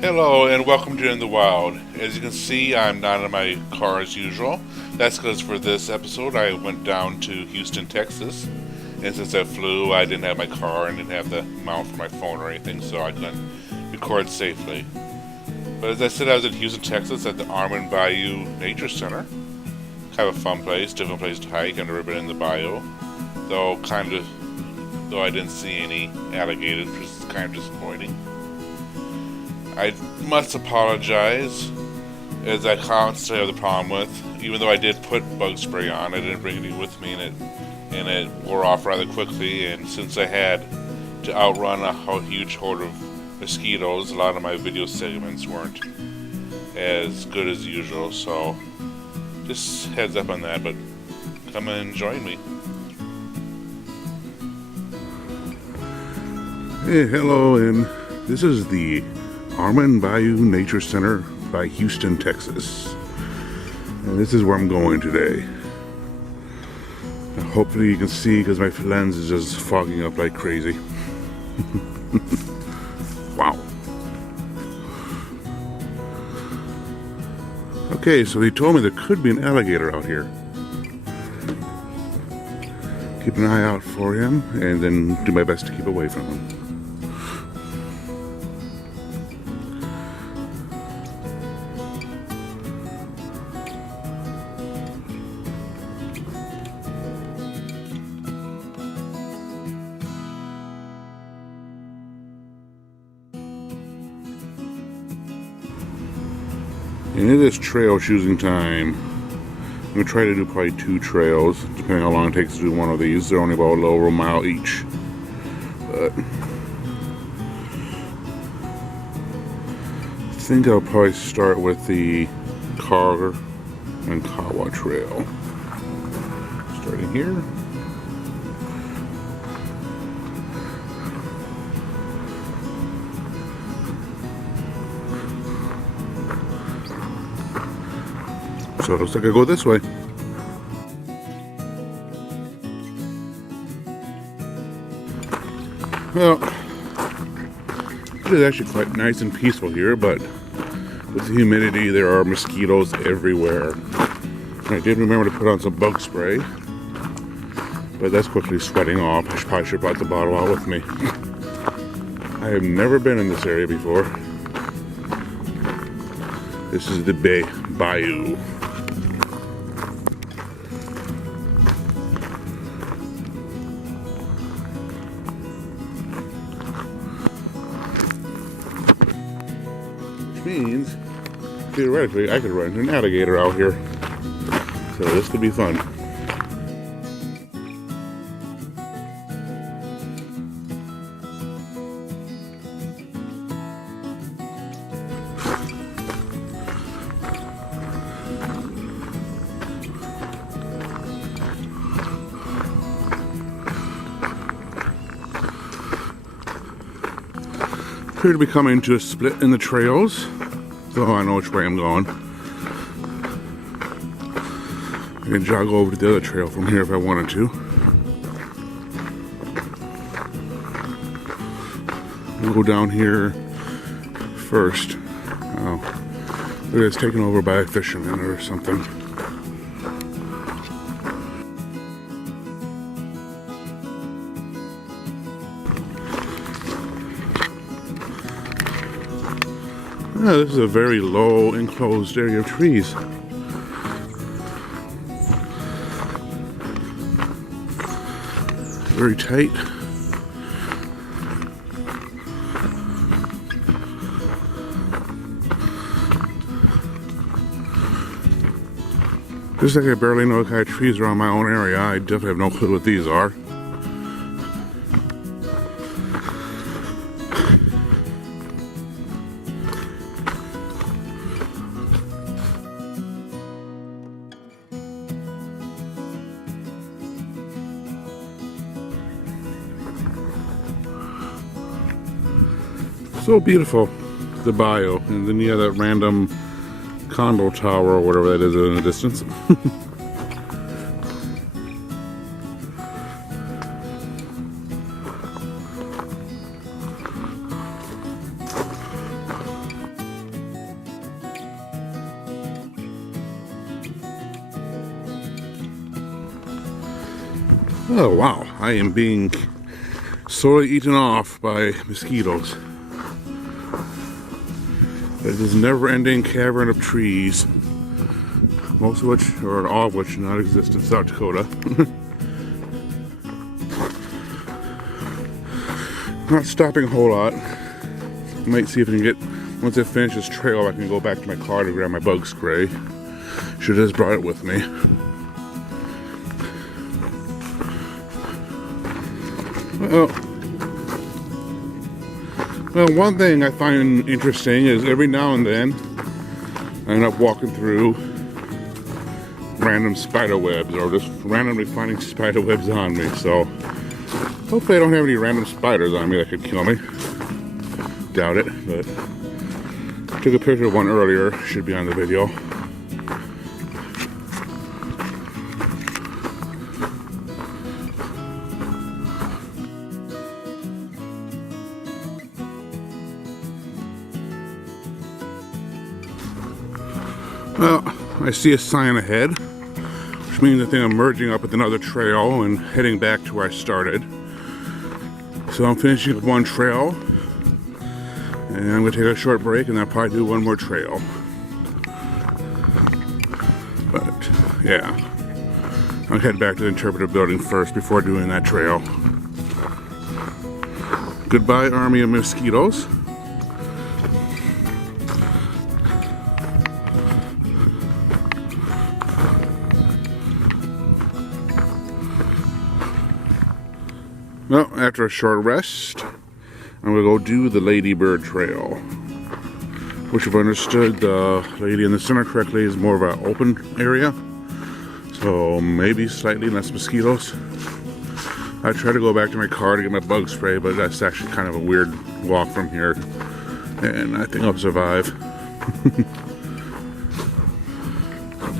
Hello and welcome to In the Wild. As you can see, I'm not in my car as usual. That's because for this episode I went down to Houston, Texas. And since I flew, I didn't have my car and didn't have the mount for my phone or anything, so I couldn't record safely. But as I said, I was in Houston, Texas at the Armand Bayou Nature Center. Kind of a fun place, different place to hike. I've never been in the bayou. Though I didn't see any alligators, which is kind of disappointing. I must apologize, as I constantly have the problem with, even though I did put bug spray on, I didn't bring any with me, and it wore off rather quickly, and since I had to outrun a huge horde of mosquitoes, a lot of my video segments weren't as good as usual, so just heads up on that, but come and join me. Hey, hello, and this is the Armand Bayou Nature Center by Houston, Texas. And this is where I'm going today. Hopefully you can see because my lens is just fogging up like crazy. Wow. Okay, so he told me there could be an alligator out here. Keep an eye out for him and then do my best to keep away from him. And it is trail choosing time. I'm going to try to do probably 2 trails, depending on how long it takes to do one of these. They're only about a little over a mile each. But I think I'll probably start with the Carr and Kawa Trail. Starting here. So it looks like I go this way. Well, it is actually quite nice and peaceful here, but with the humidity, there are mosquitoes everywhere. I did remember to put on some bug spray, but that's quickly sweating off. I probably should have brought the bottle out with me. I have never been in this area before. This is the Bayou. Means theoretically I could run into an alligator out here, so this could be fun. Appear to be coming to a split in the trails, so I know which way I'm going. I can jog over to the other trail from here if I wanted to. I'll go down here first. Oh, it's taken over by a fisherman or something. Oh, this is a very low enclosed area of trees. Very tight. Just like I barely know what kind of trees are on my own area, I definitely have no clue what these are. So beautiful, the bayou, and then you have that random condo tower or whatever that is in the distance. Oh wow, I am being slowly eaten off by mosquitoes. There's this never-ending cavern of trees, most of which, or all of which, do not exist in South Dakota. Not stopping a whole lot. Might see if I can get, once I finish this trail, I can go back to my car to grab my bug spray. Should have just brought it with me. Well, one thing I find interesting is every now and then I end up walking through random spider webs, or just randomly finding spider webs on me. So hopefully I don't have any random spiders on me that could kill me. Doubt it, but I took a picture of one earlier, should be on the video. Well, I see a sign ahead, which means I think I'm merging up with another trail and heading back to where I started. So I'm finishing up one trail, and I'm going to take a short break, and I'll probably do one more trail. But, yeah. I'll head back to the interpretive building first before doing that trail. Goodbye, army of mosquitoes. Well, after a short rest, I'm gonna go do the Ladybird Trail, which, if I understood the lady in the center correctly, is more of an open area, so maybe slightly less mosquitoes. I tried to go back to my car to get my bug spray, but that's actually kind of a weird walk from here, and I think I'll survive.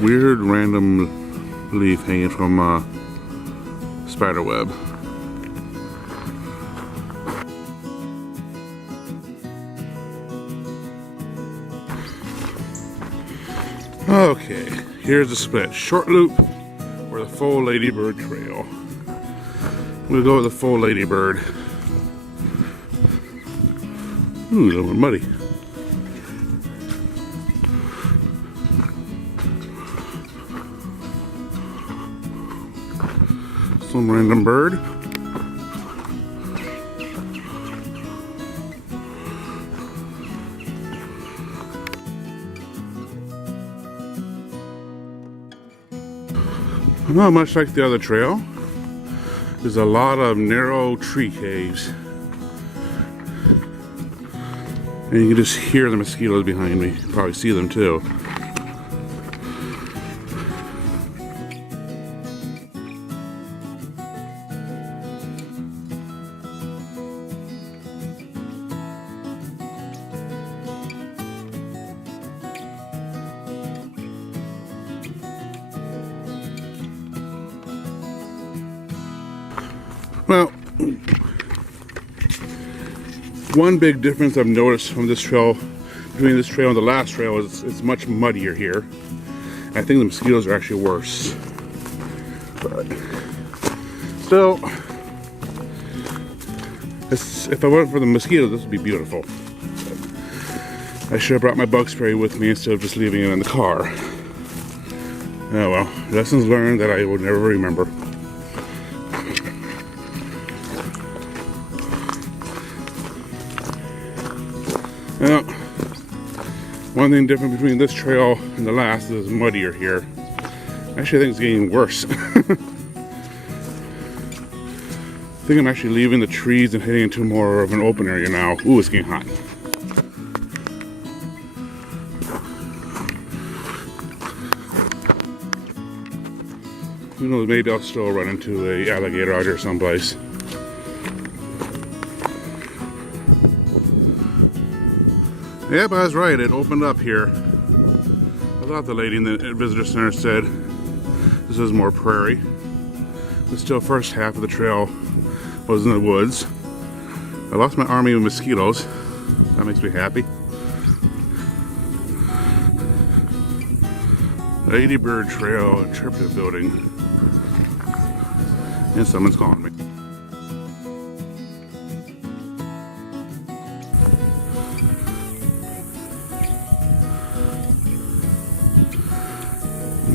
Weird random leaf hanging from a spider web. Okay, here's the split. Short loop or the full Ladybird Trail. We'll go with the full Ladybird. Ooh, a little bit muddy. Some random bird. Well, much like the other trail, there's a lot of narrow tree caves. And you can just hear the mosquitoes behind me. You can probably see them too. Well, one big difference I've noticed from this trail, between this trail and the last trail, is it's much muddier here. I think the mosquitoes are actually worse. But still, if I went for the mosquitoes, this would be beautiful. But I should have brought my bug spray with me instead of just leaving it in the car. Oh well, lessons learned that I will never remember. Well, one thing different between this trail and the last is muddier here. Actually, I think it's getting worse. I think I'm actually leaving the trees and heading into more of an open area now. Ooh, it's getting hot. Who knows, maybe I'll still run into an alligator out here someplace. Yeah, but I was right, it opened up here. I thought the lady in the visitor center said this is more prairie. But still, first half of the trail was in the woods. I lost my army of mosquitoes. That makes me happy. Ladybird Trail, interpretive building. And someone's calling me.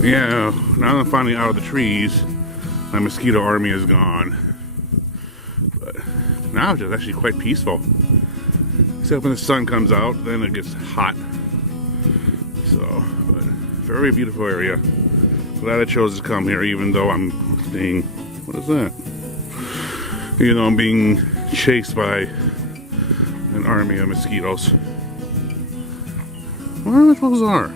Yeah, now that I'm finally out of the trees, my mosquito army is gone. But now it's just actually quite peaceful. Except when the sun comes out, then it gets hot. So, but very beautiful area. Glad I chose to come here, even though I'm being, what is that? Even though I'm being chased by an army of mosquitoes. What those are?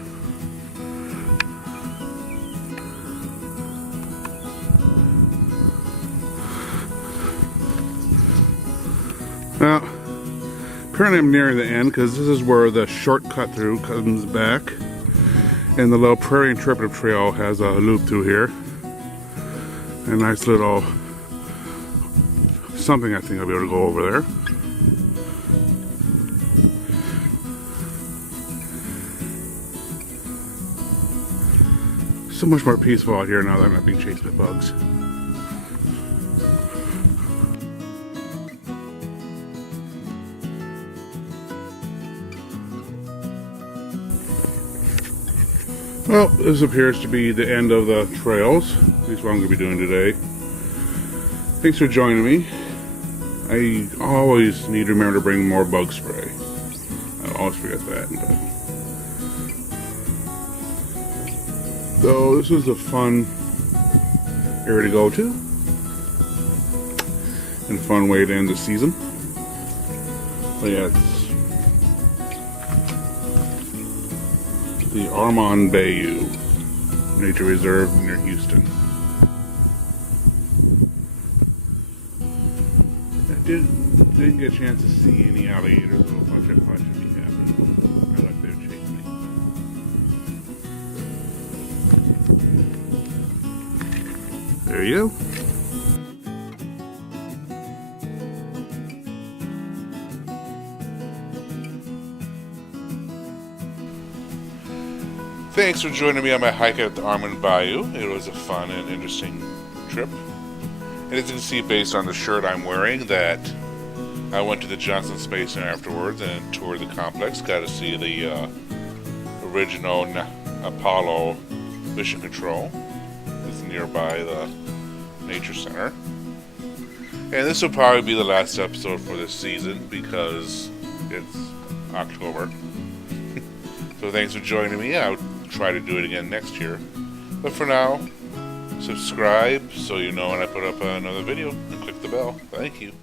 Well, apparently I'm nearing the end because this is where the shortcut through comes back. And the little Prairie Interpretive Trail has a loop through here. A nice little something I think I'll be able to go over there. So much more peaceful out here now that I'm not being chased by bugs. Well, this appears to be the end of the trails. At least what I'm going to be doing today. Thanks for joining me. I always need to remember to bring more bug spray. I always forget that. So this was a fun area to go to. And a fun way to end the season. But yeah, it's the Armand Bayou Nature Reserve near Houston. I didn't get a chance to see any alligators, so I should be happy. I like they would chase me. There you go. Thanks for joining me on my hike at the Armand Bayou. It was a fun and interesting trip. And as you can see based on the shirt I'm wearing, that I went to the Johnson Space Center afterwards and toured the complex. Got to see the original Apollo mission control. It's nearby the Nature Center. And this will probably be the last episode for this season because it's October. So thanks for joining me. I'll try to do it again next year. But for now, subscribe so you know when I put up another video and click the bell. Thank you.